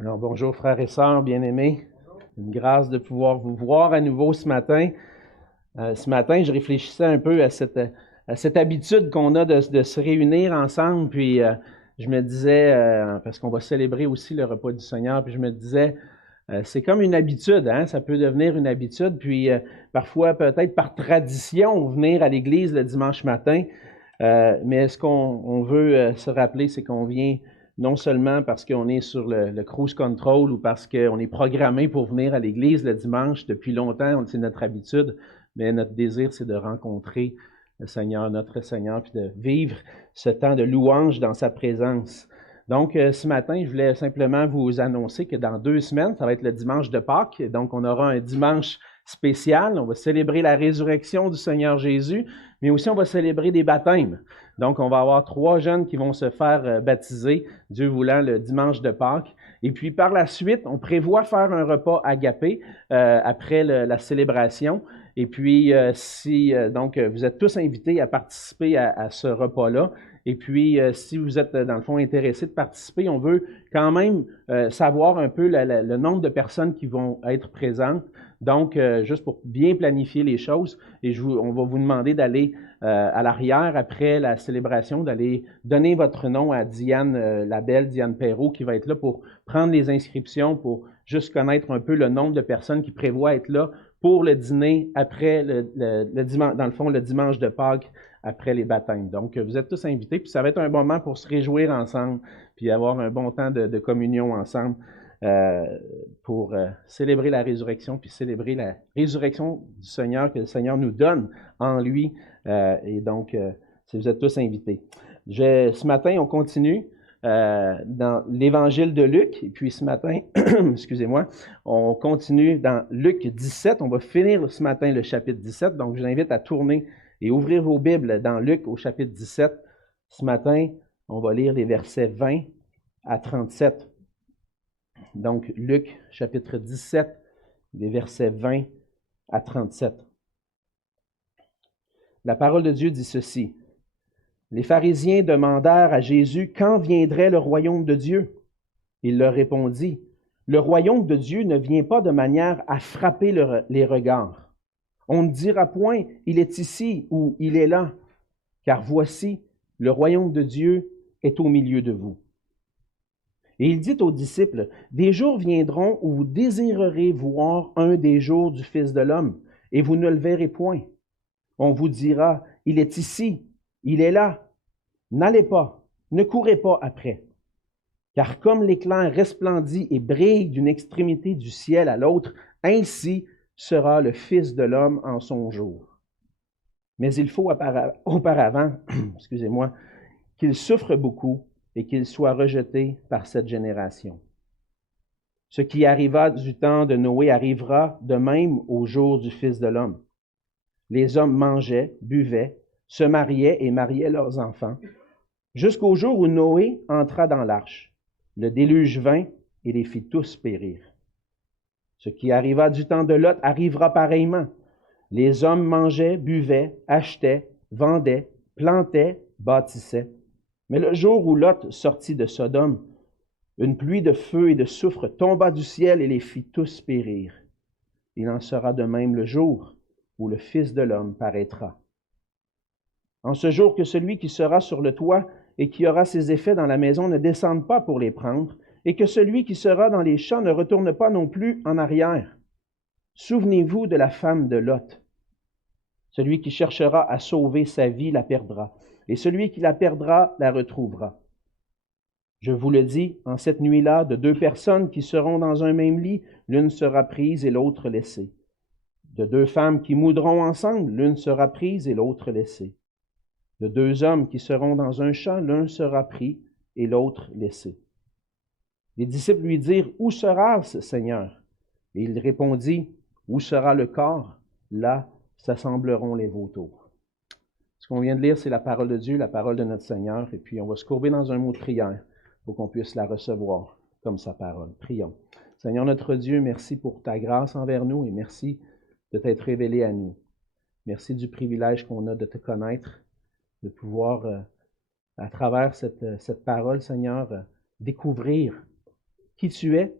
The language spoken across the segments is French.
Alors, bonjour frères et sœurs bien-aimés. Une grâce de pouvoir vous voir à nouveau ce matin. Ce matin, je réfléchissais un peu à cette habitude qu'on a de se réunir ensemble. Puis, je me disais, parce qu'on va célébrer aussi le repas du Seigneur, puis je me disais, c'est comme une habitude, hein? Ça peut devenir une habitude. Puis, parfois, peut-être par tradition, venir à l'église le dimanche matin. Mais ce qu'on veut se rappeler, c'est qu'on vient non seulement parce qu'on est sur le cruise control ou parce qu'on est programmé pour venir à l'église le dimanche depuis longtemps, c'est notre habitude, mais notre désir, c'est de rencontrer le Seigneur, notre Seigneur, puis de vivre ce temps de louange dans sa présence. Donc, ce matin, je voulais simplement vous annoncer que dans 2 semaines, ça va être le dimanche de Pâques. Donc, on aura un dimanche spécial. On va célébrer la résurrection du Seigneur Jésus, mais aussi on va célébrer des baptêmes. Donc, on va avoir 3 jeunes qui vont se faire baptiser, Dieu voulant, le dimanche de Pâques. Et puis, par la suite, on prévoit faire un repas agapé après la célébration. Et puis, donc, vous êtes tous invités à participer à ce repas-là. Et puis, si vous êtes, dans le fond, intéressé de participer, on veut quand même savoir un peu le nombre de personnes qui vont être présentes. Donc, juste pour bien planifier les choses, et on va vous demander d'aller à l'arrière, après la célébration, d'aller donner votre nom à Diane, la belle Diane Perrault, qui va être là pour prendre les inscriptions, pour juste connaître un peu le nombre de personnes qui prévoient être là pour le dîner après le dimanche, dans le fond, le dimanche de Pâques, après les baptêmes. Donc, vous êtes tous invités, puis ça va être un moment pour se réjouir ensemble, puis avoir un bon temps de communion ensemble pour célébrer la résurrection, puis célébrer la résurrection du Seigneur que le Seigneur nous donne en lui. Et donc, vous êtes tous invités. Ce matin, on continue dans l'Évangile de Luc. Et puis ce matin, excusez-moi, on continue dans Luc 17. On va finir ce matin le chapitre 17. Donc, je vous invite à tourner et ouvrir vos Bibles dans Luc au chapitre 17. Ce matin, on va lire les versets 20 à 37. Donc, Luc chapitre 17, des versets 20 à 37. La parole de Dieu dit ceci. Les pharisiens demandèrent à Jésus quand viendrait le royaume de Dieu. Il leur répondit, le royaume de Dieu ne vient pas de manière à frapper les regards. On ne dira point, il est ici ou il est là, car voici, le royaume de Dieu est au milieu de vous. Et il dit aux disciples, des jours viendront où vous désirerez voir un des jours du Fils de l'homme, et vous ne le verrez point. On vous dira, il est ici, il est là. N'allez pas, ne courez pas après. Car comme l'éclair resplendit et brille d'une extrémité du ciel à l'autre, ainsi sera le Fils de l'homme en son jour. Mais il faut auparavant, excusez-moi, qu'il souffre beaucoup et qu'il soit rejeté par cette génération. Ce qui arriva du temps de Noé arrivera de même au jour du Fils de l'homme. Les hommes mangeaient, buvaient, se mariaient et mariaient leurs enfants, jusqu'au jour où Noé entra dans l'arche. Le déluge vint et les fit tous périr. Ce qui arriva du temps de Lot arrivera pareillement. Les hommes mangeaient, buvaient, achetaient, vendaient, plantaient, bâtissaient. Mais le jour où Lot sortit de Sodome, une pluie de feu et de soufre tomba du ciel et les fit tous périr. Il en sera de même le jour où le Fils de l'homme paraîtra. En ce jour que celui qui sera sur le toit et qui aura ses effets dans la maison ne descende pas pour les prendre, et que celui qui sera dans les champs ne retourne pas non plus en arrière. Souvenez-vous de la femme de Lot. Celui qui cherchera à sauver sa vie la perdra, et celui qui la perdra la retrouvera. Je vous le dis, en cette nuit-là, de 2 personnes qui seront dans un même lit, l'une sera prise et l'autre laissée. De 2 femmes qui moudront ensemble, l'une sera prise et l'autre laissée. De 2 hommes qui seront dans un champ, l'un sera pris et l'autre laissé. Les disciples lui dirent, où sera-ce, Seigneur? Et il répondit, où sera le corps? Là s'assembleront les vautours. Ce qu'on vient de lire, c'est la parole de Dieu, la parole de notre Seigneur, et puis on va se courber dans un mot de prière pour qu'on puisse la recevoir comme sa parole. Prions. Seigneur notre Dieu, merci pour ta grâce envers nous et merci de t'être révélé à nous. Merci du privilège qu'on a de te connaître, de pouvoir, à travers cette parole, Seigneur, découvrir qui tu es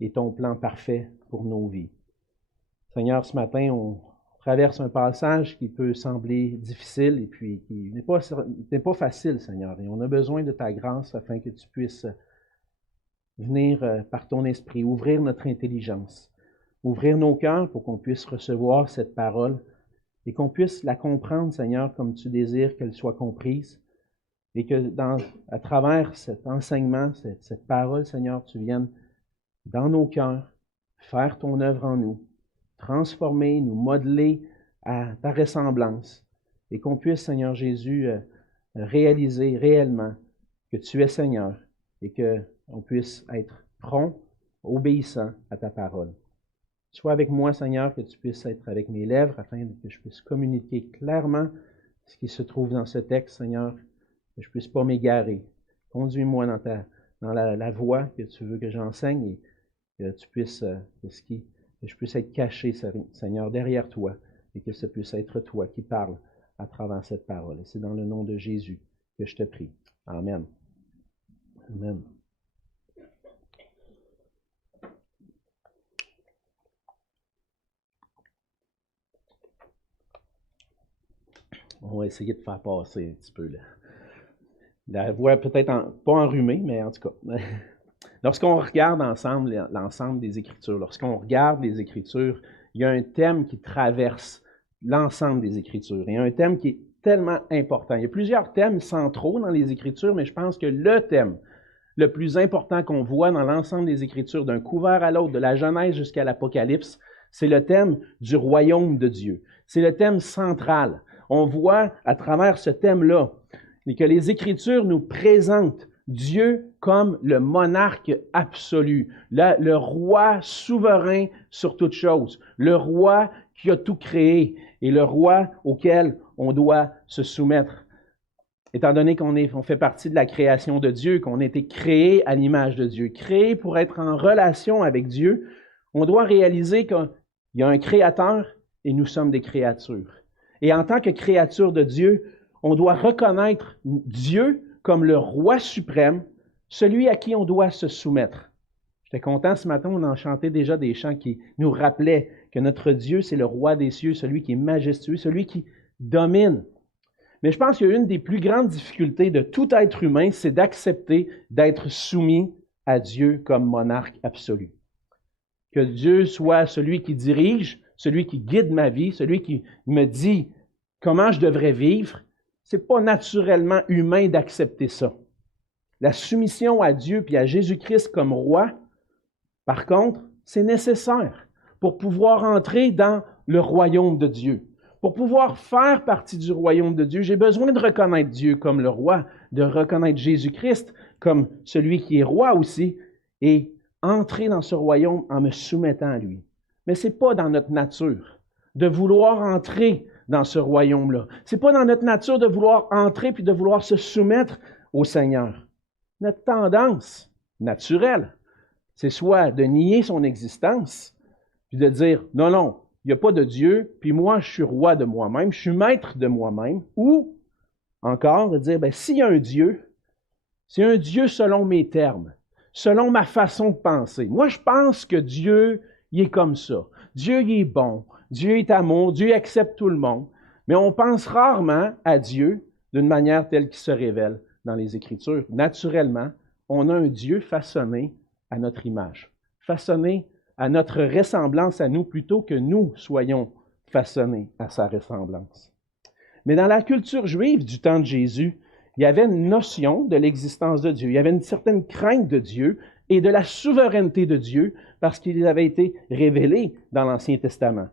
et ton plan parfait pour nos vies. Seigneur, ce matin, on traverse un passage qui peut sembler difficile et puis qui n'est pas facile, Seigneur. Et on a besoin de ta grâce afin que tu puisses venir par ton esprit, ouvrir notre intelligence, ouvrir nos cœurs pour qu'on puisse recevoir cette parole et qu'on puisse la comprendre, Seigneur, comme tu désires qu'elle soit comprise et que à travers cet enseignement, cette parole, Seigneur, tu viennes dans nos cœurs faire ton œuvre en nous, transformer, nous modeler à ta ressemblance et qu'on puisse, Seigneur Jésus, réaliser réellement que tu es Seigneur et qu'on puisse être prompt, obéissant à ta parole. Sois avec moi, Seigneur, que tu puisses être avec mes lèvres afin que je puisse communiquer clairement ce qui se trouve dans ce texte, Seigneur, que je ne puisse pas m'égarer. Conduis-moi dans la voie que tu veux que j'enseigne et que tu puisses, que je puisse être caché, Seigneur, derrière toi et que ce puisse être toi qui parles à travers cette parole. Et c'est dans le nom de Jésus que je te prie. Amen. Amen. On va essayer de faire passer un petit peu la voix, peut-être pas enrhumée, mais en tout cas. Lorsqu'on regarde ensemble l'ensemble des Écritures, lorsqu'on regarde les Écritures, il y a un thème qui traverse l'ensemble des Écritures. Il y a un thème qui est tellement important. Il y a plusieurs thèmes centraux dans les Écritures, mais je pense que le thème le plus important qu'on voit dans l'ensemble des Écritures, d'un couvert à l'autre, de la Genèse jusqu'à l'Apocalypse, c'est le thème du royaume de Dieu. C'est le thème central. On voit à travers ce thème-là que les Écritures nous présentent Dieu comme le monarque absolu, le roi souverain sur toute chose, le roi qui a tout créé et le roi auquel on doit se soumettre. Étant donné qu'on fait partie de la création de Dieu, qu'on a été créé à l'image de Dieu, créé pour être en relation avec Dieu, on doit réaliser qu'il y a un créateur et nous sommes des créatures. Et en tant que créature de Dieu, on doit reconnaître Dieu comme le roi suprême, celui à qui on doit se soumettre. J'étais content ce matin, on en chantait déjà des chants qui nous rappelaient que notre Dieu, c'est le roi des cieux, celui qui est majestueux, celui qui domine. Mais je pense qu'il y a une des plus grandes difficultés de tout être humain, c'est d'accepter d'être soumis à Dieu comme monarque absolu. Que Dieu soit celui qui dirige, celui qui guide ma vie, celui qui me dit comment je devrais vivre. C'est pas naturellement humain d'accepter ça. La soumission à Dieu puis à Jésus-Christ comme roi, par contre, c'est nécessaire pour pouvoir entrer dans le royaume de Dieu. Pour pouvoir faire partie du royaume de Dieu, j'ai besoin de reconnaître Dieu comme le roi, de reconnaître Jésus-Christ comme celui qui est roi aussi, et entrer dans ce royaume en me soumettant à lui. Mais ce n'est pas dans notre nature de vouloir entrer dans ce royaume-là. Ce n'est pas dans notre nature de vouloir entrer puis de vouloir se soumettre au Seigneur. Notre tendance naturelle, c'est soit de nier son existence, puis de dire « Non, non, il n'y a pas de Dieu, puis moi, je suis roi de moi-même, je suis maître de moi-même. » Ou encore de dire « S'il y a un Dieu, c'est un Dieu selon mes termes, selon ma façon de penser. Moi, je pense que Dieu, il est comme ça. Dieu, il est bon. Dieu est amour. Dieu accepte tout le monde. » Mais on pense rarement à Dieu d'une manière telle qu'il se révèle dans les Écritures. Naturellement, on a un Dieu façonné à notre image, façonné à notre ressemblance à nous plutôt que nous soyons façonnés à sa ressemblance. Mais dans la culture juive du temps de Jésus, il y avait une notion de l'existence de Dieu. Il y avait une certaine crainte de Dieu et de la souveraineté de Dieu parce qu'il avait été révélé dans l'Ancien Testament.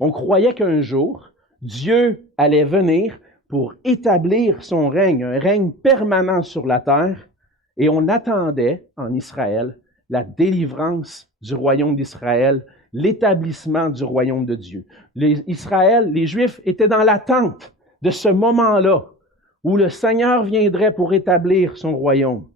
On croyait qu'un jour, Dieu allait venir pour établir son règne, un règne permanent sur la terre, et on attendait en Israël la délivrance du royaume d'Israël, l'établissement du royaume de Dieu. Les Juifs étaient dans l'attente de ce moment-là où le Seigneur viendrait pour établir son royaume.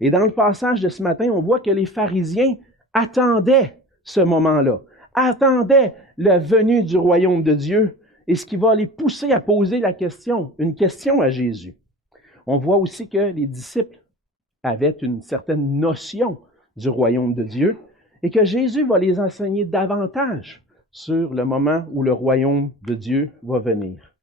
Et dans le passage de ce matin, on voit que les pharisiens attendaient ce moment-là, attendaient la venue du royaume de Dieu, et ce qui va les pousser à poser une question à Jésus. On voit aussi que les disciples avaient une certaine notion du royaume de Dieu et que Jésus va les enseigner davantage sur le moment où le royaume de Dieu va venir.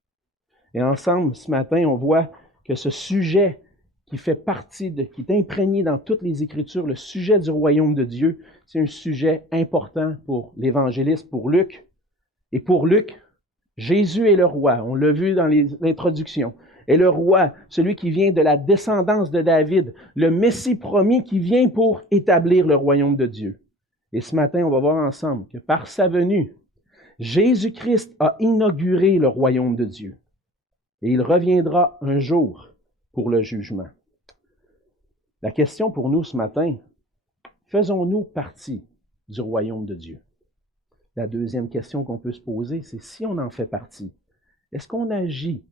Et ensemble, ce matin, on voit que ce sujet qui fait partie qui est imprégné dans toutes les Écritures, le sujet du royaume de Dieu, c'est un sujet important pour l'évangéliste, pour Luc. Et pour Luc, Jésus est le roi, on l'a vu dans l'introduction, est le roi, celui qui vient de la descendance de David, le Messie promis qui vient pour établir le royaume de Dieu. Et ce matin, on va voir ensemble que par sa venue, Jésus-Christ a inauguré le royaume de Dieu. Et il reviendra un jour pour le jugement. La question pour nous ce matin, faisons-nous partie du royaume de Dieu? La deuxième question qu'on peut se poser, c'est si on en fait partie, est-ce qu'on agit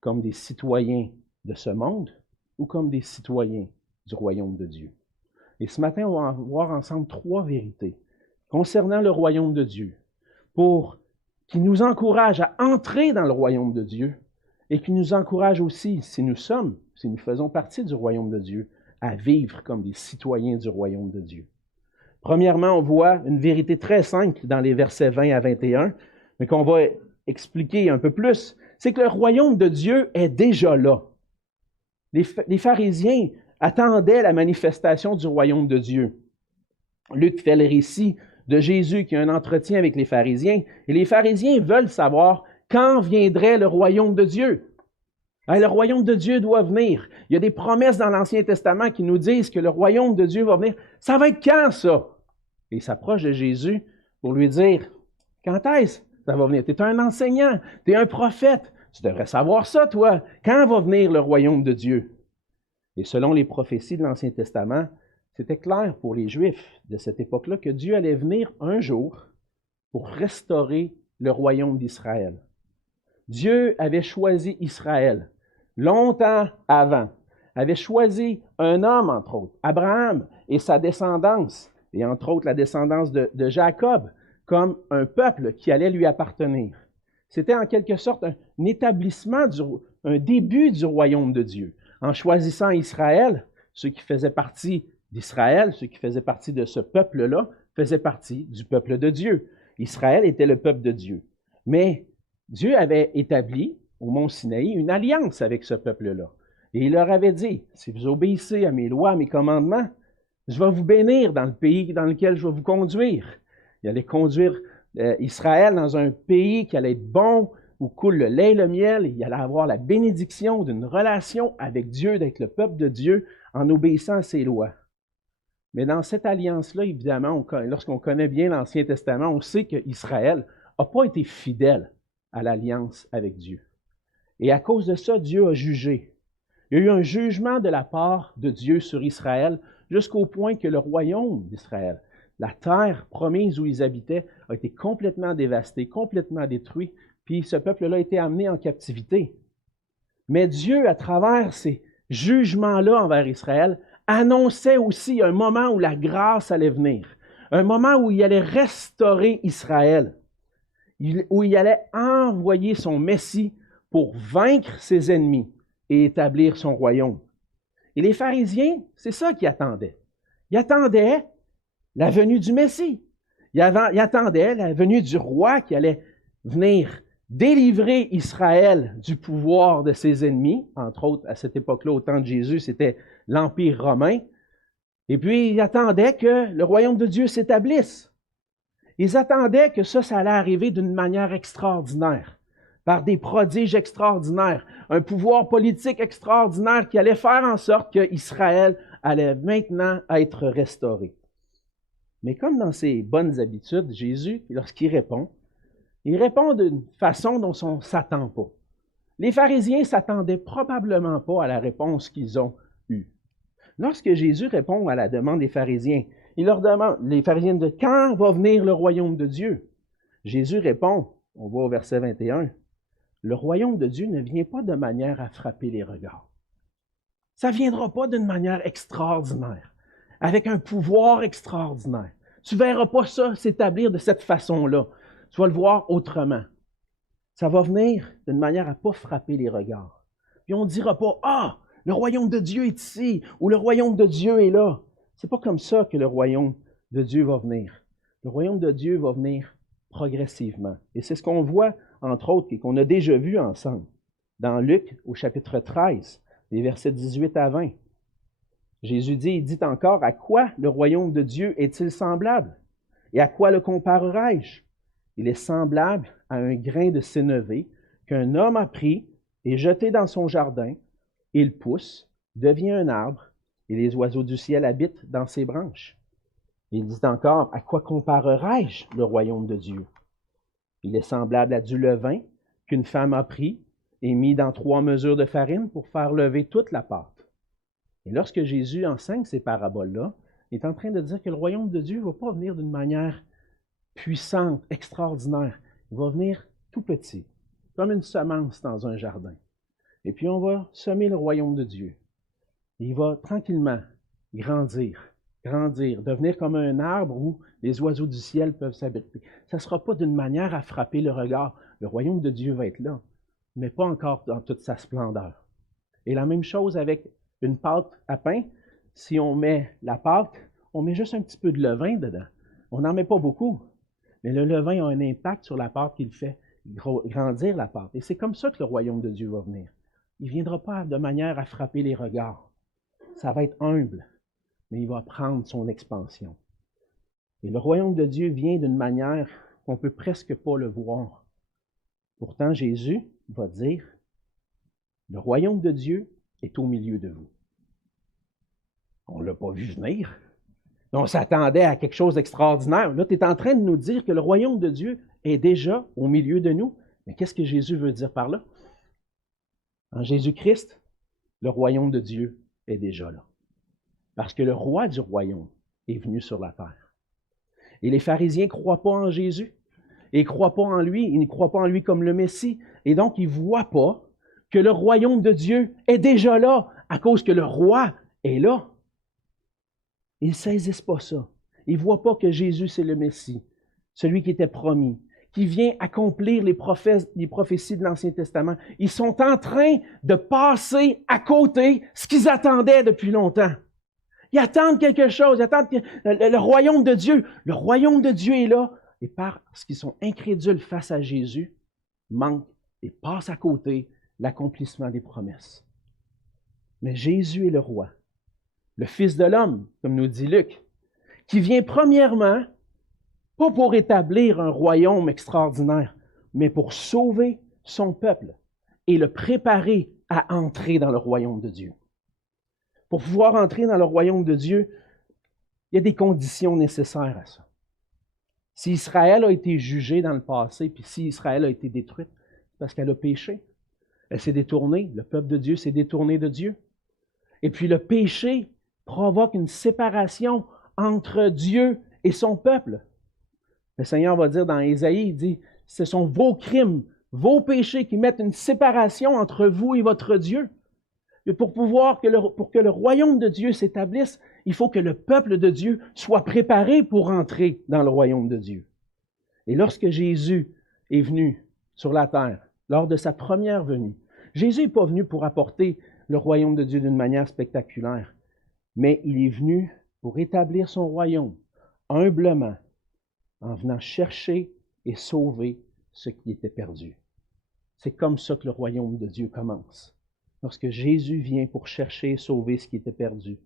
comme des citoyens de ce monde ou comme des citoyens du royaume de Dieu? Et ce matin, on va voir ensemble 3 vérités concernant le royaume de Dieu, qui nous encouragent à entrer dans le royaume de Dieu et qui nous encouragent aussi, si nous faisons partie du royaume de Dieu, à vivre comme des citoyens du royaume de Dieu. Premièrement, on voit une vérité très simple dans les versets 20 à 21, mais qu'on va expliquer un peu plus, c'est que le royaume de Dieu est déjà là. Les pharisiens attendaient la manifestation du royaume de Dieu. Luc fait le récit de Jésus qui a un entretien avec les pharisiens, et les pharisiens veulent savoir quand viendrait le royaume de Dieu. Le royaume de Dieu doit venir. Il y a des promesses dans l'Ancien Testament qui nous disent que le royaume de Dieu va venir. Ça va être quand, ça? Et il s'approche de Jésus pour lui dire, quand est-ce que ça va venir? Tu es un enseignant, tu es un prophète. Tu devrais savoir ça, toi. Quand va venir le royaume de Dieu? Et selon les prophéties de l'Ancien Testament, c'était clair pour les Juifs de cette époque-là que Dieu allait venir un jour pour restaurer le royaume d'Israël. Dieu avait choisi Israël longtemps avant, avait choisi un homme, entre autres, Abraham et sa descendance, et entre autres la descendance de Jacob, comme un peuple qui allait lui appartenir. C'était en quelque sorte un établissement, un début du royaume de Dieu. En choisissant Israël, ceux qui faisaient partie d'Israël, ceux qui faisaient partie de ce peuple-là, faisaient partie du peuple de Dieu. Israël était le peuple de Dieu. Mais Dieu avait établi au mont Sinaï une alliance avec ce peuple-là. Et il leur avait dit, si vous obéissez à mes lois, à mes commandements, je vais vous bénir dans le pays dans lequel je vais vous conduire. Il allait conduire Israël dans un pays qui allait être bon, où coule le lait et le miel. Il allait avoir la bénédiction d'une relation avec Dieu, d'être le peuple de Dieu, en obéissant à ses lois. Mais dans cette alliance-là, évidemment, lorsqu'on connaît bien l'Ancien Testament, on sait qu'Israël n'a pas été fidèle à l'alliance avec Dieu. Et à cause de ça, Dieu a jugé. Il y a eu un jugement de la part de Dieu sur Israël jusqu'au point que le royaume d'Israël, la terre promise où ils habitaient, a été complètement dévastée, complètement détruite, puis ce peuple-là a été amené en captivité. Mais Dieu, à travers ces jugements-là envers Israël, annonçait aussi un moment où la grâce allait venir, un moment où il allait restaurer Israël, où il allait envoyer son Messie pour vaincre ses ennemis et établir son royaume. Et les pharisiens, c'est ça qu'ils attendaient. Ils attendaient la venue du Messie. Ils attendaient la venue du roi qui allait venir délivrer Israël du pouvoir de ses ennemis. Entre autres, à cette époque-là, au temps de Jésus, c'était l'Empire romain. Et puis, ils attendaient que le royaume de Dieu s'établisse. Ils attendaient que ça allait arriver d'une manière extraordinaire, par des prodiges extraordinaires, un pouvoir politique extraordinaire qui allait faire en sorte qu'Israël allait maintenant être restauré. Mais comme dans ses bonnes habitudes, Jésus, lorsqu'il répond, il répond d'une façon dont on ne s'attend pas. Les pharisiens ne s'attendaient probablement pas à la réponse qu'ils ont eue. Lorsque Jésus répond à la demande des pharisiens, il leur demande, les pharisiens de quand va venir le royaume de Dieu? Jésus répond, on voit au verset 21, le royaume de Dieu ne vient pas de manière à frapper les regards. Ça ne viendra pas d'une manière extraordinaire, avec un pouvoir extraordinaire. Tu ne verras pas ça s'établir de cette façon-là. Tu vas le voir autrement. Ça va venir d'une manière à ne pas frapper les regards. Puis on ne dira pas, ah, le royaume de Dieu est ici, ou le royaume de Dieu est là. C'est pas comme ça que le royaume de Dieu va venir. Le royaume de Dieu va venir progressivement. Et c'est ce qu'on voit, entre autres, et qu'on a déjà vu ensemble, dans Luc, au chapitre 13, les versets 18 à 20. Jésus dit, il dit encore, « À quoi le royaume de Dieu est-il semblable? Et à quoi le comparerai-je? Il est semblable à un grain de sénévé qu'un homme a pris et jeté dans son jardin. Il pousse, devient un arbre, et les oiseaux du ciel habitent dans ses branches. » Il dit encore, « À quoi comparerai-je le royaume de Dieu? Il est semblable à du levain qu'une femme a pris et mis dans 3 mesures de farine pour faire lever toute la pâte. » Et lorsque Jésus enseigne ces paraboles-là, il est en train de dire que le royaume de Dieu ne va pas venir d'une manière puissante, extraordinaire. Il va venir tout petit, comme une semence dans un jardin. Et puis on va semer le royaume de Dieu. Il va tranquillement grandir, devenir comme un arbre où les oiseaux du ciel peuvent s'abriter. Ça ne sera pas d'une manière à frapper le regard. Le royaume de Dieu va être là, mais pas encore dans toute sa splendeur. Et la même chose avec une pâte à pain. Si on met la pâte, on met juste un petit peu de levain dedans. On n'en met pas beaucoup, mais le levain a un impact sur la pâte qui le fait grandir la pâte. Et c'est comme ça que le royaume de Dieu va venir. Il ne viendra pas de manière à frapper les regards. Ça va être humble, mais il va prendre son expansion. Et le royaume de Dieu vient d'une manière qu'on ne peut presque pas le voir. Pourtant, Jésus va dire, « Le royaume de Dieu est au milieu de vous. » On ne l'a pas vu venir. On s'attendait à quelque chose d'extraordinaire. Là, tu es en train de nous dire que le royaume de Dieu est déjà au milieu de nous. Mais qu'est-ce que Jésus veut dire par là? En Jésus-Christ, le royaume de Dieu est déjà là. Parce que le roi du royaume est venu sur la terre. Et les pharisiens ne croient pas en Jésus. Et ils ne croient pas en lui. Ils ne croient pas en lui comme le Messie. Et donc, ils ne voient pas que le royaume de Dieu est déjà là à cause que le roi est là. Ils ne saisissent pas ça. Ils ne voient pas que Jésus, c'est le Messie, celui qui était promis, qui vient accomplir les prophéties de l'Ancien Testament. Ils sont en train de passer à côté ce qu'ils attendaient depuis longtemps. Ils attendent quelque chose, ils attendent le royaume de Dieu. Le royaume de Dieu est là. Et parce qu'ils sont incrédules face à Jésus, manquent et passent à côté l'accomplissement des promesses. Mais Jésus est le roi, le Fils de l'homme, comme nous dit Luc, qui vient premièrement, pas pour établir un royaume extraordinaire, mais pour sauver son peuple et le préparer à entrer dans le royaume de Dieu. Pour pouvoir entrer dans le royaume de Dieu, il y a des conditions nécessaires à ça. Si Israël a été jugé dans le passé, puis si Israël a été détruite, c'est parce qu'elle a péché. Elle s'est détournée, le peuple de Dieu s'est détourné de Dieu. Et puis le péché provoque une séparation entre Dieu et son peuple. Le Seigneur va dire dans Ésaïe, il dit, ce sont vos crimes, vos péchés qui mettent une séparation entre vous et votre Dieu. Et pour que le royaume de Dieu s'établisse, il faut que le peuple de Dieu soit préparé pour entrer dans le royaume de Dieu. Et lorsque Jésus est venu sur la terre, lors de sa première venue, Jésus n'est pas venu pour apporter le royaume de Dieu d'une manière spectaculaire, mais il est venu pour établir son royaume humblement, en venant chercher et sauver ce qui était perdu. C'est comme ça que le royaume de Dieu commence. Lorsque Jésus vient pour chercher et sauver ce qui était perdu.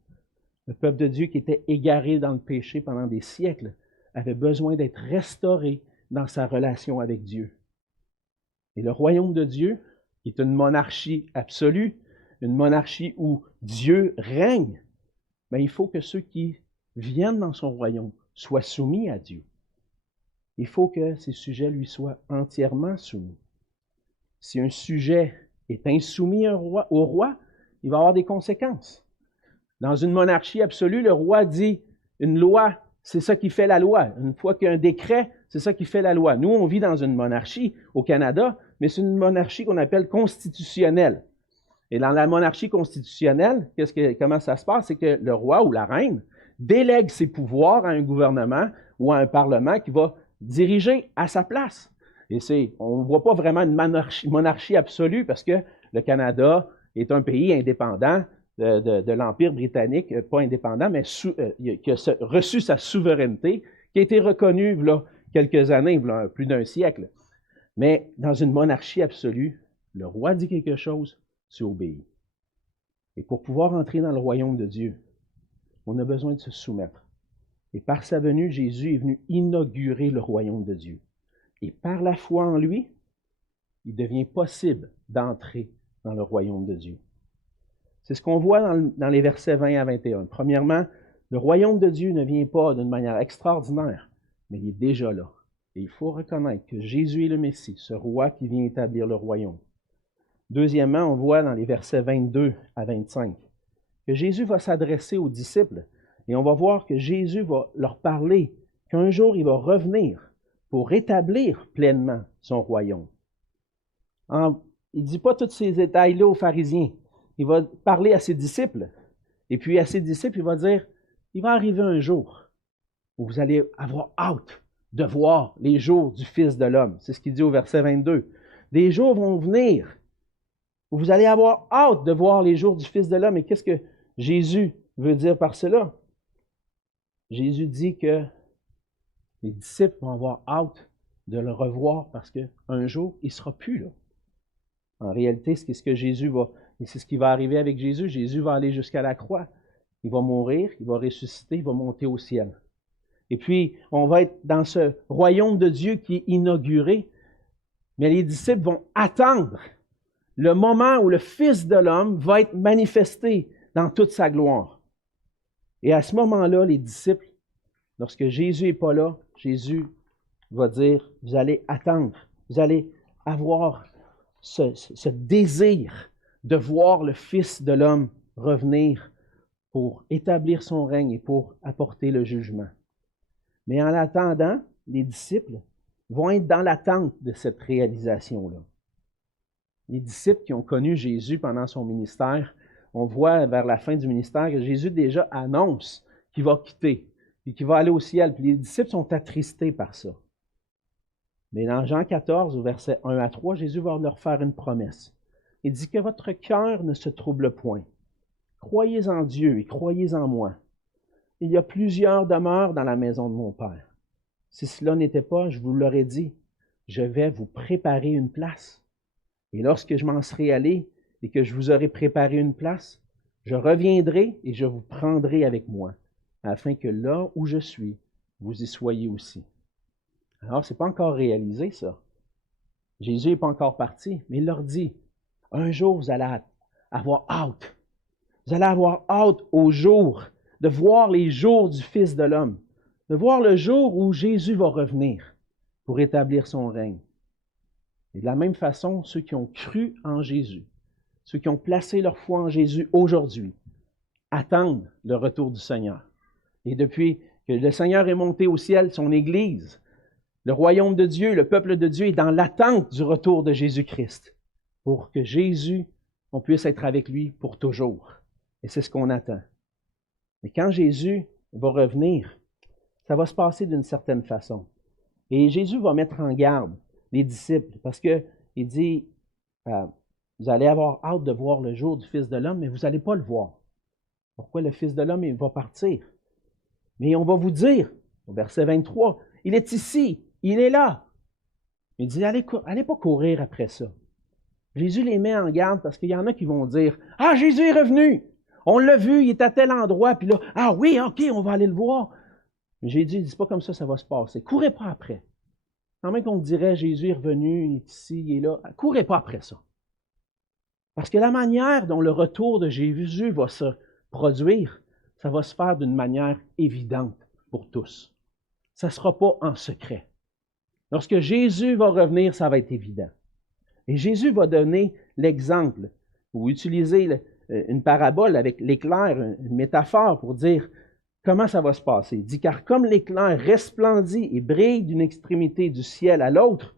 Le peuple de Dieu qui était égaré dans le péché pendant des siècles avait besoin d'être restauré dans sa relation avec Dieu. Et le royaume de Dieu, qui est une monarchie absolue, une monarchie où Dieu règne, mais il faut que ceux qui viennent dans son royaume soient soumis à Dieu. Il faut que ces sujets lui soient entièrement soumis. Si un sujet est insoumis au roi, il va avoir des conséquences. Dans une monarchie absolue, le roi dit une loi, c'est ça qui fait la loi. Une fois qu'il y a un décret, c'est ça qui fait la loi. Nous, on vit dans une monarchie au Canada, mais c'est une monarchie qu'on appelle constitutionnelle. Et dans la monarchie constitutionnelle, comment ça se passe? C'est que le roi ou la reine délègue ses pouvoirs à un gouvernement ou à un parlement qui va diriger à sa place. Et on ne voit pas vraiment une monarchie absolue parce que le Canada est un pays indépendant de l'Empire britannique, pas indépendant, mais qui a reçu sa souveraineté, qui a été reconnue il y a quelques années, il y a plus d'un siècle. Mais dans une monarchie absolue, le roi dit quelque chose, tu obéis. Et pour pouvoir entrer dans le royaume de Dieu, on a besoin de se soumettre. Et par sa venue, Jésus est venu inaugurer le royaume de Dieu. Et par la foi en lui, il devient possible d'entrer dans le royaume de Dieu. C'est ce qu'on voit dans les versets 20 à 21. Premièrement, le royaume de Dieu ne vient pas d'une manière extraordinaire, mais il est déjà là. Et il faut reconnaître que Jésus est le Messie, ce roi qui vient établir le royaume. Deuxièmement, on voit dans les versets 22 à 25 que Jésus va s'adresser aux disciples et on va voir que Jésus va leur parler qu'un jour il va revenir pour établir pleinement son royaume. Il ne dit pas tous ces détails-là aux pharisiens. Il va parler à ses disciples. Et puis à ses disciples, il va dire, il va arriver un jour où vous allez avoir hâte de voir les jours du Fils de l'homme. C'est ce qu'il dit au verset 22. Des jours vont venir où vous allez avoir hâte de voir les jours du Fils de l'homme. Et qu'est-ce que Jésus veut dire par cela? Jésus dit que les disciples vont avoir hâte de le revoir parce qu'un jour, il ne sera plus là. En réalité, c'est ce que Jésus va, et c'est ce qui va arriver avec Jésus. Jésus va aller jusqu'à la croix. Il va mourir, il va ressusciter, il va monter au ciel. Et puis, on va être dans ce royaume de Dieu qui est inauguré, mais les disciples vont attendre le moment où le Fils de l'homme va être manifesté dans toute sa gloire. Et à ce moment-là, les disciples, lorsque Jésus n'est pas là, Jésus va dire, vous allez attendre, vous allez avoir ce désir de voir le Fils de l'homme revenir pour établir son règne et pour apporter le jugement. Mais en attendant, les disciples vont être dans l'attente de cette réalisation-là. Les disciples qui ont connu Jésus pendant son ministère, on voit vers la fin du ministère que Jésus déjà annonce qu'il va quitter et qu'il va aller au ciel. Puis les disciples sont attristés par ça. Mais dans Jean 14, au verset 1 à 3, Jésus va leur faire une promesse. Il dit que votre cœur ne se trouble point. Croyez en Dieu et croyez en moi. Il y a plusieurs demeures dans la maison de mon Père. Si cela n'était pas, je vous l'aurais dit, je vais vous préparer une place. Et lorsque je m'en serai allé et que je vous aurai préparé une place, je reviendrai et je vous prendrai avec moi, afin que là où je suis, vous y soyez aussi. Alors, ce n'est pas encore réalisé, ça. Jésus n'est pas encore parti, mais il leur dit, un jour, vous allez avoir hâte. Vous allez avoir hâte au jour de voir les jours du Fils de l'homme, de voir le jour où Jésus va revenir pour établir son règne. Et de la même façon, ceux qui ont cru en Jésus, ceux qui ont placé leur foi en Jésus aujourd'hui, attendent le retour du Seigneur. Et depuis que le Seigneur est monté au ciel, son Église, le royaume de Dieu, le peuple de Dieu est dans l'attente du retour de Jésus-Christ pour que Jésus, on puisse être avec lui pour toujours. Et c'est ce qu'on attend. Mais quand Jésus va revenir, ça va se passer d'une certaine façon. Et Jésus va mettre en garde les disciples parce qu'il dit, vous allez avoir hâte de voir le jour du Fils de l'homme, mais vous n'allez pas le voir. Pourquoi le Fils de l'homme il va partir? Mais on va vous dire, au verset 23, il est ici, il est là. Il dit, allez pas courir après ça. Jésus les met en garde parce qu'il y en a qui vont dire, « Ah, Jésus est revenu! On l'a vu, il est à tel endroit, puis là, ah oui, OK, on va aller le voir. » Mais Jésus dit, c'est pas comme ça va se passer. Courez pas après. Quand même qu'on dirait, Jésus est revenu, il est ici, il est là. Courez pas après ça. Parce que la manière dont le retour de Jésus va se produire, ça va se faire d'une manière évidente pour tous. Ça ne sera pas en secret. Lorsque Jésus va revenir, ça va être évident. Et Jésus va donner l'exemple, ou utiliser une parabole avec l'éclair, une métaphore pour dire comment ça va se passer. Il dit, car comme l'éclair resplendit et brille d'une extrémité du ciel à l'autre,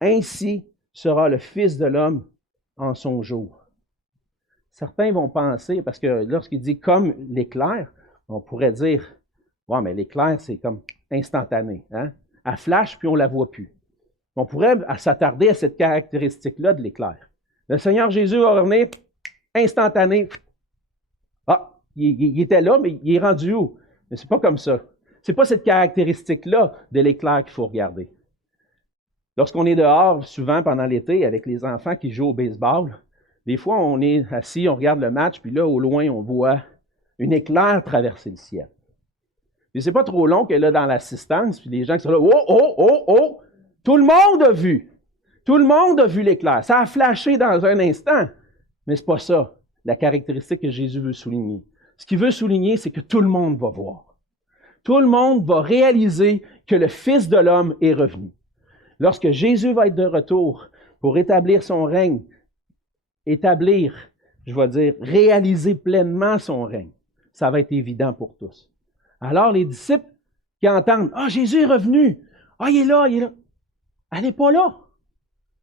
ainsi sera le Fils de l'homme en son jour. Certains vont penser, parce que lorsqu'il dit comme l'éclair, on pourrait dire, ouais, mais l'éclair, c'est comme instantané. Hein? Elle flash, puis on ne la voit plus. On pourrait s'attarder à cette caractéristique-là de l'éclair. Le Seigneur Jésus va revenir instantané. il était là, mais il est rendu où? Mais c'est pas comme ça. C'est pas cette caractéristique-là de l'éclair qu'il faut regarder. Lorsqu'on est dehors, souvent pendant l'été, avec les enfants qui jouent au baseball, des fois, on est assis, on regarde le match, puis là, au loin, on voit une éclair traverser le ciel. Puis c'est pas trop long que là, dans l'assistance, puis les gens qui sont là, oh, oh, oh, oh, tout le monde a vu. Tout le monde a vu l'éclair. Ça a flashé dans un instant. Mais c'est pas ça, la caractéristique que Jésus veut souligner. Ce qu'il veut souligner, c'est que tout le monde va voir. Tout le monde va réaliser que le Fils de l'homme est revenu. Lorsque Jésus va être de retour pour établir son règne, réaliser pleinement son règne, ça va être évident pour tous. Alors, les disciples qui entendent « Ah, Jésus est revenu! Ah, il est là, il est là! » Allez pas là!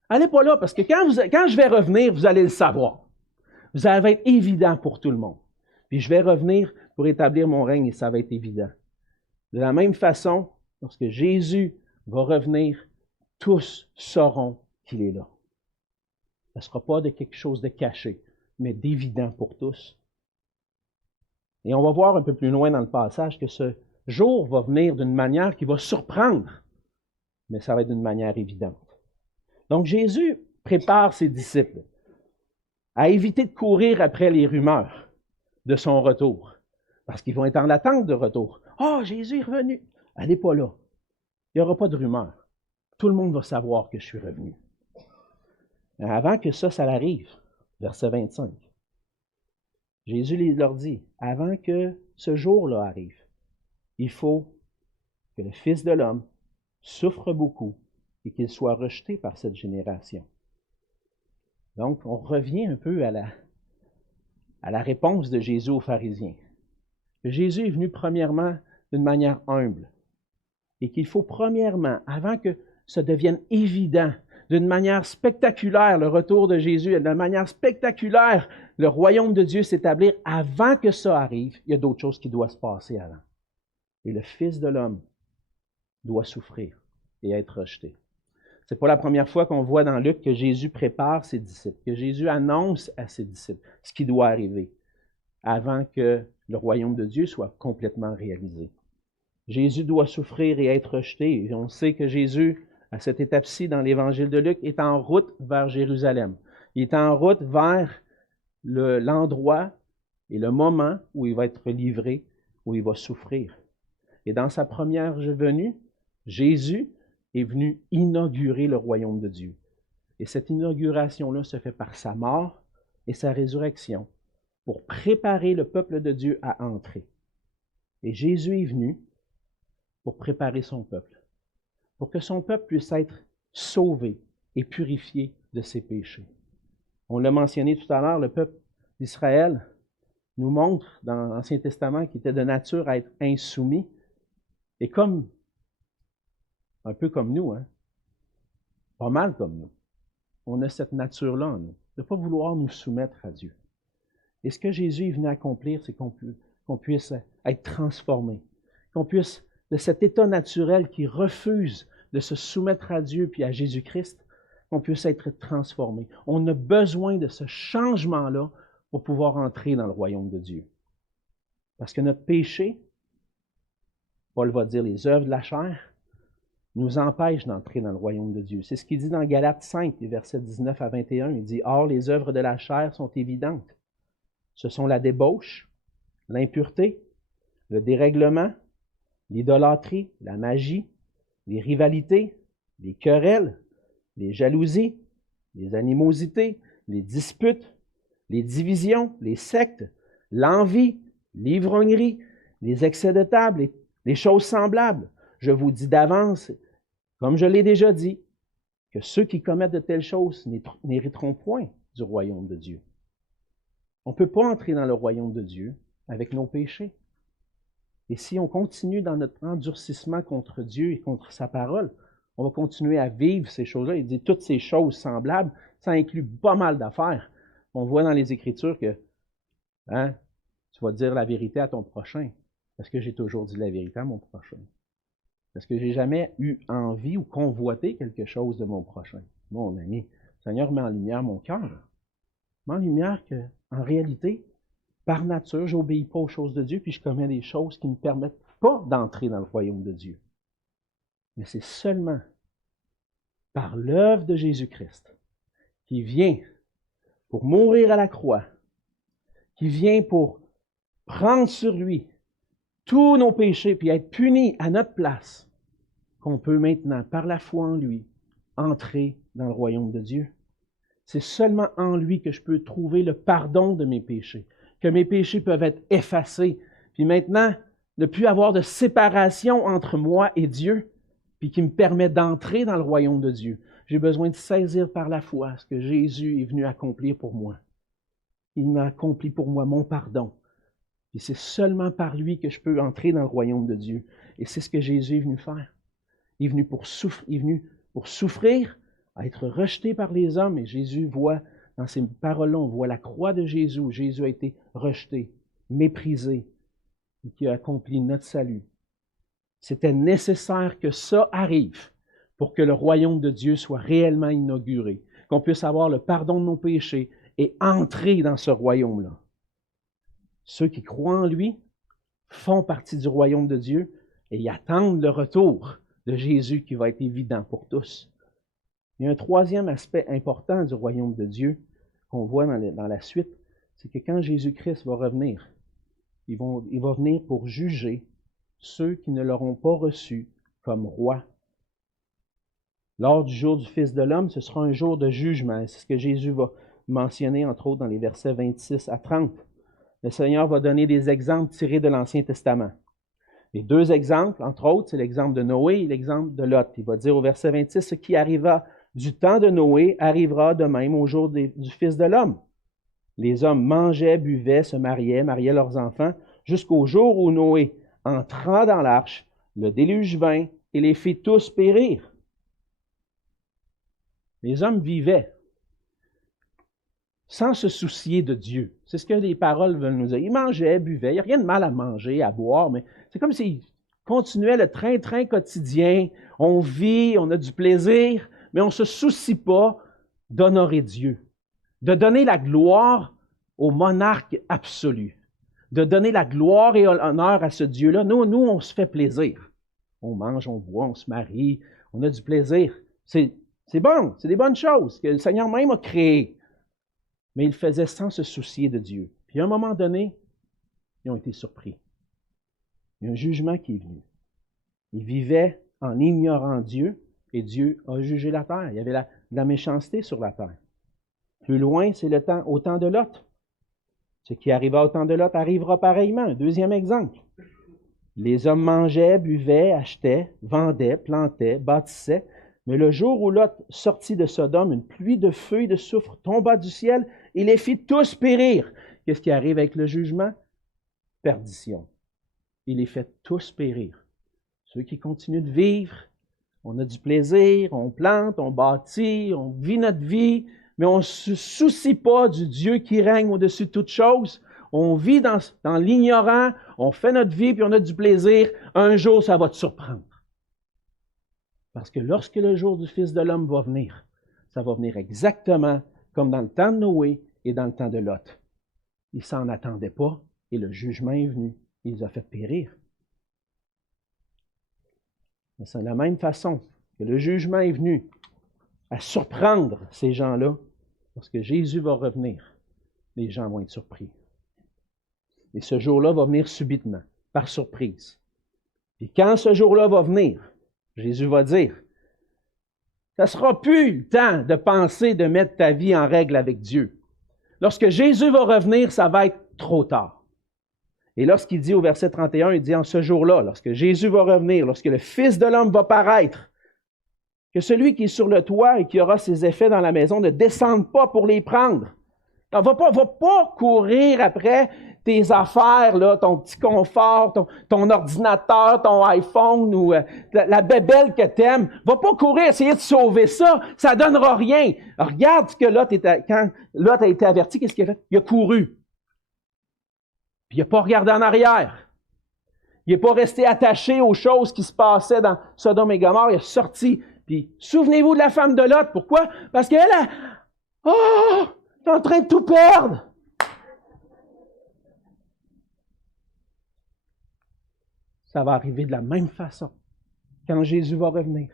Allez pas là, parce que quand je vais revenir, vous allez le savoir. Ça va être évident pour tout le monde. Puis je vais revenir pour établir mon règne et ça va être évident. De la même façon, lorsque Jésus va revenir, tous sauront qu'il est là. Ce ne sera pas de quelque chose de caché, mais d'évident pour tous. Et on va voir un peu plus loin dans le passage que ce jour va venir d'une manière qui va surprendre, mais ça va être d'une manière évidente. Donc Jésus prépare ses disciples à éviter de courir après les rumeurs de son retour, parce qu'ils vont être en attente de retour. « Ah, Jésus est revenu! » Allez pas là. Il n'y aura pas de rumeurs. Tout le monde va savoir que je suis revenu. Mais avant que ça arrive, verset 25, Jésus leur dit, avant que ce jour-là arrive, il faut que le Fils de l'homme souffre beaucoup et qu'il soit rejeté par cette génération. Donc, on revient un peu à la réponse de Jésus aux pharisiens. Que Jésus est venu premièrement d'une manière humble et qu'il faut premièrement, avant que ça devienne évident, d'une manière spectaculaire, le retour de Jésus, d'une manière spectaculaire, le royaume de Dieu s'établir, avant que ça arrive, il y a d'autres choses qui doivent se passer avant. Et le Fils de l'homme doit souffrir et être rejeté. Ce n'est pas la première fois qu'on voit dans Luc que Jésus prépare ses disciples, que Jésus annonce à ses disciples ce qui doit arriver avant que le royaume de Dieu soit complètement réalisé. Jésus doit souffrir et être rejeté. Et on sait que Jésus, à cette étape-ci dans l'Évangile de Luc, est en route vers Jérusalem. Il est en route vers l'endroit et le moment où il va être livré, où il va souffrir. Et dans sa première venue, Jésus est venu inaugurer le royaume de Dieu. Et cette inauguration-là se fait par sa mort et sa résurrection pour préparer le peuple de Dieu à entrer. Et Jésus est venu pour préparer son peuple, pour que son peuple puisse être sauvé et purifié de ses péchés. On l'a mentionné tout à l'heure, le peuple d'Israël nous montre dans l'Ancien Testament qu'il était de nature à être insoumis. Et un peu comme nous, pas mal comme nous, on a cette nature-là en nous, de ne pas vouloir nous soumettre à Dieu. Et ce que Jésus est venu accomplir, c'est qu'on puisse être transformé, qu'on puisse, de cet état naturel qui refuse de se soumettre à Dieu puis à Jésus-Christ, qu'on puisse être transformé. On a besoin de ce changement-là pour pouvoir entrer dans le royaume de Dieu. Parce que notre péché, Paul va dire les œuvres de la chair, nous empêchent d'entrer dans le royaume de Dieu. C'est ce qu'il dit dans Galates 5, les versets 19 à 21. Il dit « Or, les œuvres de la chair sont évidentes. Ce sont la débauche, l'impureté, le dérèglement, l'idolâtrie, la magie, les rivalités, les querelles, les jalousies, les animosités, les disputes, les divisions, les sectes, l'envie, l'ivrognerie, les excès de table, les choses semblables. Je vous dis d'avance, comme je l'ai déjà dit, que ceux qui commettent de telles choses n'hériteront point du royaume de Dieu. On ne peut pas entrer dans le royaume de Dieu avec nos péchés. Et si on continue dans notre endurcissement contre Dieu et contre sa parole, on va continuer à vivre ces choses-là. Il dit toutes ces choses semblables, ça inclut pas mal d'affaires. On voit dans les Écritures que tu vas dire la vérité à ton prochain. Est-ce que j'ai toujours dit la vérité à mon prochain? Est-ce que j'ai jamais eu envie ou convoité quelque chose de mon prochain? Mon ami, le Seigneur met en lumière mon cœur. Met en lumière qu'en réalité, par nature, je n'obéis pas aux choses de Dieu, puis je commets des choses qui ne me permettent pas d'entrer dans le royaume de Dieu. Mais c'est seulement par l'œuvre de Jésus-Christ, qui vient pour mourir à la croix, qui vient pour prendre sur lui tous nos péchés, puis être puni à notre place, qu'on peut maintenant, par la foi en lui, entrer dans le royaume de Dieu. C'est seulement en lui que je peux trouver le pardon de mes péchés, que mes péchés peuvent être effacés, puis maintenant, ne plus avoir de séparation entre moi et Dieu, puis qui me permet d'entrer dans le royaume de Dieu. J'ai besoin de saisir par la foi ce que Jésus est venu accomplir pour moi. Il m'a accompli pour moi mon pardon. Et c'est seulement par lui que je peux entrer dans le royaume de Dieu. Et c'est ce que Jésus est venu faire. Il est venu pour souffrir, à être rejeté par les hommes. Et Jésus voit, dans ces paroles-là, on voit la croix de Jésus, où Jésus a été rejeté, méprisé, et qui a accompli notre salut. C'était nécessaire que ça arrive pour que le royaume de Dieu soit réellement inauguré, qu'on puisse avoir le pardon de nos péchés et entrer dans ce royaume-là. Ceux qui croient en lui font partie du royaume de Dieu et ils attendent le retour de Jésus qui va être évident pour tous. Il y a un troisième aspect important du royaume de Dieu qu'on voit dans la suite, c'est que quand Jésus-Christ va revenir, il va venir pour juger ceux qui ne l'auront pas reçu comme roi. Lors du jour du Fils de l'homme, ce sera un jour de jugement. C'est ce que Jésus va mentionner, entre autres, dans les versets 26 à 30. Le Seigneur va donner des exemples tirés de l'Ancien Testament. Les deux exemples, entre autres, c'est l'exemple de Noé et l'exemple de Lot. Il va dire au verset 26, « Ce qui arriva du temps de Noé arrivera de même au jour du Fils de l'homme. Les hommes mangeaient, buvaient, se mariaient leurs enfants, jusqu'au jour où Noé entra dans l'arche, le déluge vint et les fit tous périr. » Les hommes vivaient sans se soucier de Dieu. C'est ce que les paroles veulent nous dire. Ils mangeaient, buvaient. Il n'y a rien de mal à manger, à boire, mais c'est comme s'ils continuaient le train-train quotidien. On vit, on a du plaisir, mais on ne se soucie pas d'honorer Dieu, de donner la gloire au monarque absolu, de donner la gloire et l'honneur à ce Dieu-là. Nous, on se fait plaisir. On mange, on boit, on se marie, on a du plaisir. C'est bon, c'est des bonnes choses que le Seigneur même a créées. Mais ils le faisaient sans se soucier de Dieu. Puis à un moment donné, ils ont été surpris. Il y a un jugement qui est venu. Ils vivaient en ignorant Dieu et Dieu a jugé la terre. Il y avait de la méchanceté sur la terre. Plus loin, c'est au temps de Lot. Ce qui arriva au temps de Lot arrivera pareillement. Un deuxième exemple. Les hommes mangeaient, buvaient, achetaient, vendaient, plantaient, bâtissaient. Mais le jour où Lot sortit de Sodome, une pluie de feu et de soufre tomba du ciel et les fit tous périr. Qu'est-ce qui arrive avec le jugement? Perdition. Il les fait tous périr. Ceux qui continuent de vivre, on a du plaisir, on plante, on bâtit, on vit notre vie, mais on ne se soucie pas du Dieu qui règne au-dessus de toute chose. On vit dans l'ignorant, on fait notre vie, puis on a du plaisir. Un jour, ça va te surprendre. Parce que lorsque le jour du Fils de l'homme va venir, ça va venir exactement comme dans le temps de Noé et dans le temps de Lot. Ils ne s'en attendaient pas et le jugement est venu. Il les a fait périr. Mais c'est de la même façon que le jugement est venu à surprendre ces gens-là. Lorsque Jésus va revenir, les gens vont être surpris. Et ce jour-là va venir subitement, par surprise. Et quand ce jour-là va venir, Jésus va dire, ça ne sera plus le temps de penser de mettre ta vie en règle avec Dieu. Lorsque Jésus va revenir, ça va être trop tard. Et lorsqu'il dit au verset 31, il dit en ce jour-là, lorsque Jésus va revenir, lorsque le Fils de l'homme va paraître, que celui qui est sur le toit et qui aura ses effets dans la maison ne descende pas pour les prendre. On va pas courir après tes affaires, là, ton petit confort, ton ordinateur, ton iPhone ou la bébelle que tu aimes. Va pas courir essayer de sauver ça. Ça ne donnera rien. Alors, regarde ce que quand Lot a été averti, qu'est-ce qu'il a fait? Il a couru. Puis il n'a pas regardé en arrière. Il n'est pas resté attaché aux choses qui se passaient dans Sodome et Gomorrhe. Il est sorti. Puis, souvenez-vous de la femme de Lot. Pourquoi? Parce qu'elle est en train de tout perdre. ça va arriver de la même façon quand Jésus va revenir.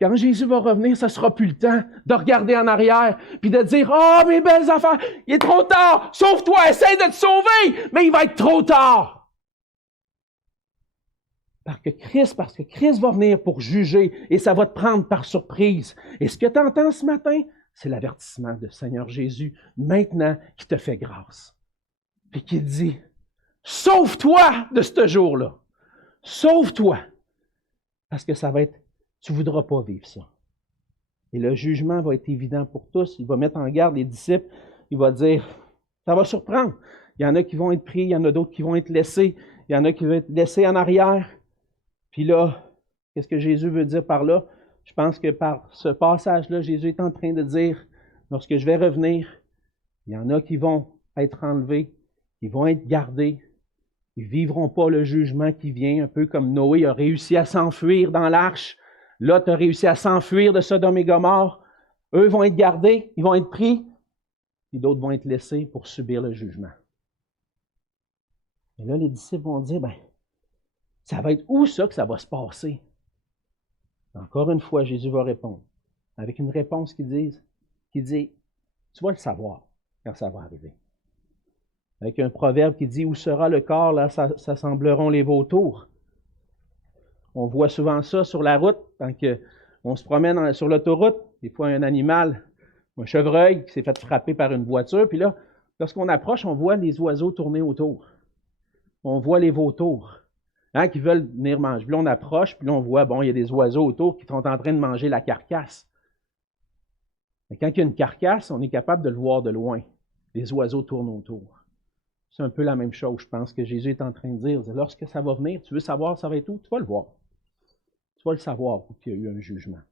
Quand Jésus va revenir, ça ne sera plus le temps de regarder en arrière puis de dire « Oh, mes belles affaires, il est trop tard! Sauve-toi, essaie de te sauver! » Mais il va être trop tard! Parce que Christ va venir pour juger et ça va te prendre par surprise. Et ce que tu entends ce matin, c'est l'avertissement de Seigneur Jésus, maintenant, qui te fait grâce. Puis qui te dit « Sauve-toi de ce jour-là! Sauve-toi! » Parce que ça va être tu ne voudras pas vivre ça. Et le jugement va être évident pour tous. Il va mettre en garde les disciples. Il va dire, ça va surprendre. Il y en a qui vont être pris, il y en a d'autres qui vont être laissés. Il y en a qui vont être laissés en arrière. Puis là, qu'est-ce que Jésus veut dire par là? Je pense que par ce passage-là, Jésus est en train de dire, lorsque je vais revenir, il y en a qui vont être enlevés, qui vont être gardés. Ils ne vivront pas le jugement qui vient, un peu comme Noé a réussi à s'enfuir dans l'arche. Lot a réussi à s'enfuir de Sodome et Gomorrhe. Eux vont être gardés, ils vont être pris, puis d'autres vont être laissés pour subir le jugement. Et là, les disciples vont dire, ça va être où ça que ça va se passer? Encore une fois, Jésus va répondre, avec une réponse qui dit, tu vas le savoir quand ça va arriver. Avec un proverbe qui dit, où sera le corps, là s'assembleront les vautours. On voit souvent ça sur la route, quand on se promène sur l'autoroute, des fois un animal, un chevreuil qui s'est fait frapper par une voiture, puis là, lorsqu'on approche, on voit les oiseaux tourner autour. On voit les vautours qui veulent venir manger. Puis là, on approche, puis là, on voit, il y a des oiseaux autour qui sont en train de manger la carcasse. Mais quand il y a une carcasse, on est capable de le voir de loin. Les oiseaux tournent autour. C'est un peu la même chose, je pense, que Jésus est en train de dire. Lorsque ça va venir, tu veux savoir ça va être où? Tu vas le voir. Tu vas le savoir pour qu'il y ait eu un jugement.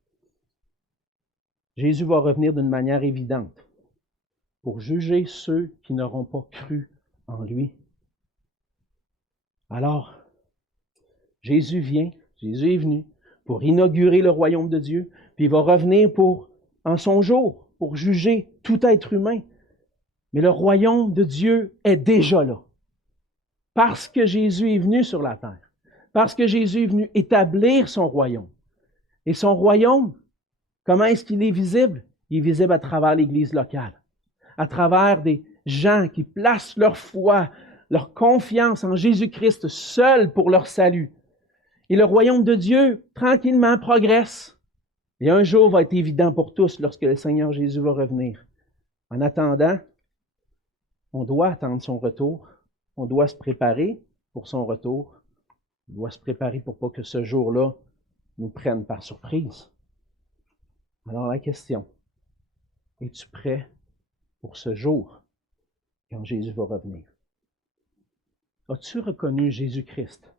Jésus va revenir d'une manière évidente pour juger ceux qui n'auront pas cru en lui. Alors, Jésus est venu pour inaugurer le royaume de Dieu, puis il va revenir en son jour, pour juger tout être humain. Mais le royaume de Dieu est déjà là. Parce que Jésus est venu sur la terre. Parce que Jésus est venu établir son royaume. Et son royaume, comment est-ce qu'il est visible? Il est visible à travers l'Église locale. À travers des gens qui placent leur foi, leur confiance en Jésus-Christ seul pour leur salut. Et le royaume de Dieu, tranquillement, progresse. Et un jour va être évident pour tous lorsque le Seigneur Jésus va revenir. En attendant, on doit attendre son retour. On doit se préparer pour son retour. On doit se préparer pour pas que ce jour-là nous prenne par surprise. Alors la question, es-tu prêt pour ce jour quand Jésus va revenir? As-tu reconnu Jésus-Christ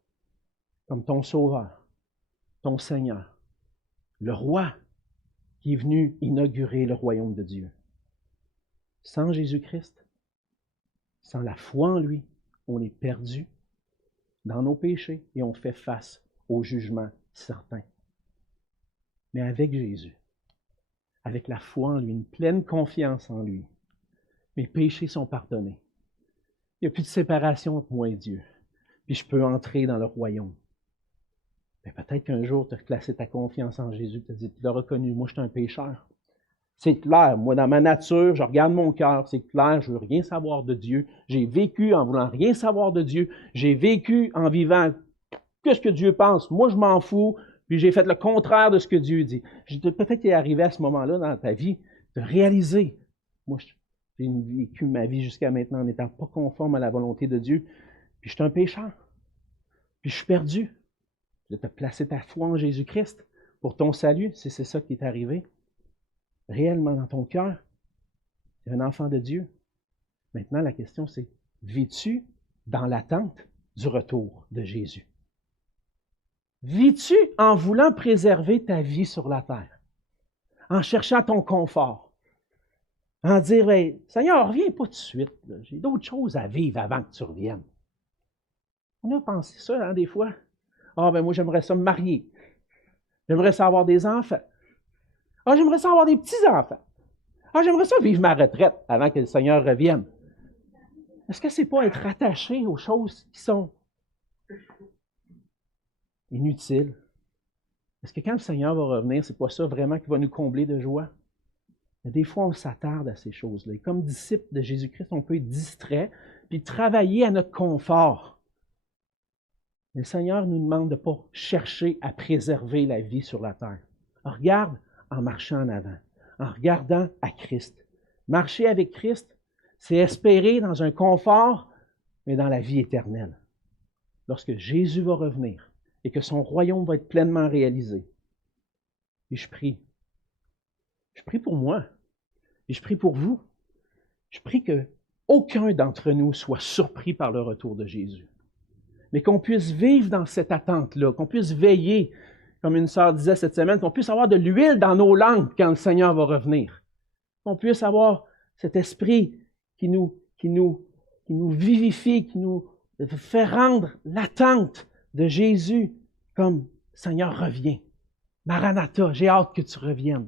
comme ton Sauveur, ton Seigneur, le Roi qui est venu inaugurer le royaume de Dieu? Sans Jésus-Christ, sans la foi en lui, on est perdu dans nos péchés et on fait face au jugement certain. Mais avec Jésus, avec la foi en lui, une pleine confiance en lui, mes péchés sont pardonnés. Il n'y a plus de séparation entre moi et Dieu. Puis je peux entrer dans le royaume. Mais peut-être qu'un jour, tu as placé ta confiance en Jésus, tu l'as reconnu, moi je suis un pécheur. C'est clair, moi dans ma nature, je regarde mon cœur, c'est clair, je ne veux rien savoir de Dieu. J'ai vécu en voulant rien savoir de Dieu. J'ai vécu en vivant qu'est-ce que Dieu pense. Moi je m'en fous, puis j'ai fait le contraire de ce que Dieu dit. Peut-être qu'il est arrivé à ce moment-là dans ta vie de réaliser, moi j'ai vécu ma vie jusqu'à maintenant en n'étant pas conforme à la volonté de Dieu, puis je suis un pécheur, puis je suis perdu. De te placer ta foi en Jésus-Christ pour ton salut, si c'est ça qui est arrivé. Réellement dans ton cœur, tu es un enfant de Dieu. Maintenant, la question c'est, vis-tu dans l'attente du retour de Jésus? Vis-tu en voulant préserver ta vie sur la terre? En cherchant ton confort? En dire, hey, Seigneur, reviens pas tout de suite. Là. J'ai d'autres choses à vivre avant que tu reviennes. On a pensé ça, des fois. Moi, j'aimerais ça me marier. J'aimerais ça avoir des enfants. J'aimerais ça avoir des petits-enfants. J'aimerais ça vivre ma retraite avant que le Seigneur revienne. Est-ce que ce n'est pas être attaché aux choses qui sont inutiles? Est-ce que quand le Seigneur va revenir, ce n'est pas ça vraiment qui va nous combler de joie? Mais des fois, on s'attarde à ces choses-là. Et comme disciples de Jésus-Christ, on peut être distrait puis travailler à notre confort. Mais le Seigneur nous demande de ne pas chercher à préserver la vie sur la terre. On regarde en marchant en avant, en regardant à Christ. Marcher avec Christ, c'est espérer dans un confort, mais dans la vie éternelle. Lorsque Jésus va revenir et que son royaume va être pleinement réalisé. Et je prie. Je prie pour moi. Et je prie pour vous. Je prie que aucun d'entre nous soit surpris par le retour de Jésus. Mais qu'on puisse vivre dans cette attente-là, qu'on puisse veiller, comme une sœur disait cette semaine, qu'on puisse avoir de l'huile dans nos langues quand le Seigneur va revenir. Qu'on puisse avoir cet esprit qui nous vivifie, qui nous fait rendre l'attente de Jésus comme Seigneur reviens. Maranatha, j'ai hâte que tu reviennes.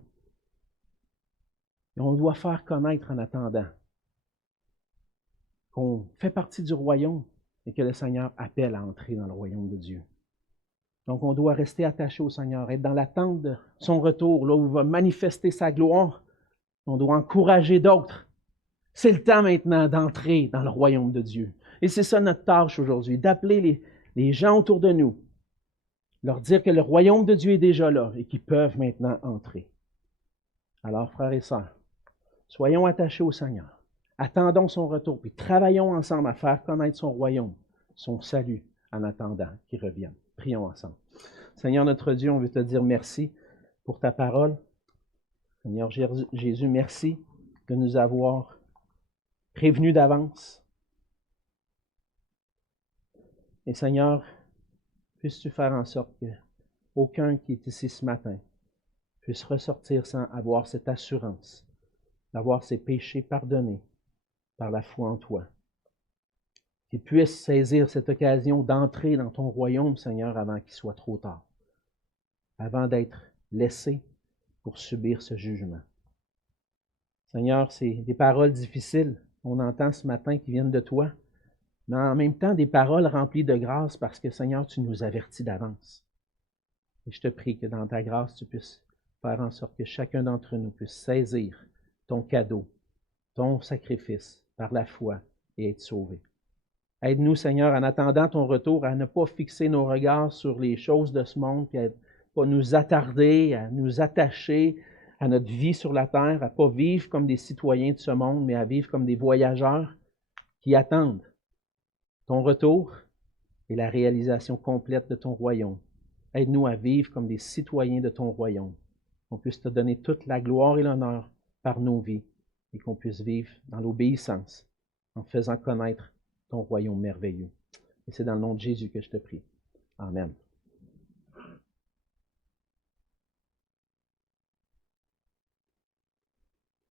Et on doit faire connaître en attendant qu'on fait partie du royaume et que le Seigneur appelle à entrer dans le royaume de Dieu. Donc, on doit rester attaché au Seigneur, être dans l'attente de son retour, là où il va manifester sa gloire. On doit encourager d'autres. C'est le temps maintenant d'entrer dans le royaume de Dieu. Et c'est ça notre tâche aujourd'hui, d'appeler les gens autour de nous, leur dire que le royaume de Dieu est déjà là et qu'ils peuvent maintenant entrer. Alors, frères et sœurs, soyons attachés au Seigneur. Attendons son retour, puis travaillons ensemble à faire connaître son royaume, son salut, en attendant qu'il revienne. Prions ensemble. Seigneur notre Dieu, on veut te dire merci pour ta parole. Seigneur Jésus, merci de nous avoir prévenus d'avance. Et Seigneur, puisses-tu faire en sorte qu'aucun qui est ici ce matin puisse ressortir sans avoir cette assurance d'avoir ses péchés pardonnés par la foi en toi. Qu'il puisse saisir cette occasion d'entrer dans ton royaume, Seigneur, avant qu'il soit trop tard, avant d'être laissé pour subir ce jugement. Seigneur, c'est des paroles difficiles qu'on entend ce matin qui viennent de toi, mais en même temps des paroles remplies de grâce parce que, Seigneur, tu nous avertis d'avance. Et je te prie que dans ta grâce, tu puisses faire en sorte que chacun d'entre nous puisse saisir ton cadeau, ton sacrifice par la foi et être sauvé. Aide-nous, Seigneur, en attendant ton retour, à ne pas fixer nos regards sur les choses de ce monde, puis à ne pas nous attarder, à nous attacher à notre vie sur la terre, à ne pas vivre comme des citoyens de ce monde, mais à vivre comme des voyageurs qui attendent ton retour et la réalisation complète de ton royaume. Aide-nous à vivre comme des citoyens de ton royaume, qu'on puisse te donner toute la gloire et l'honneur par nos vies et qu'on puisse vivre dans l'obéissance en faisant connaître ton royaume merveilleux. Et c'est dans le nom de Jésus que je te prie. Amen.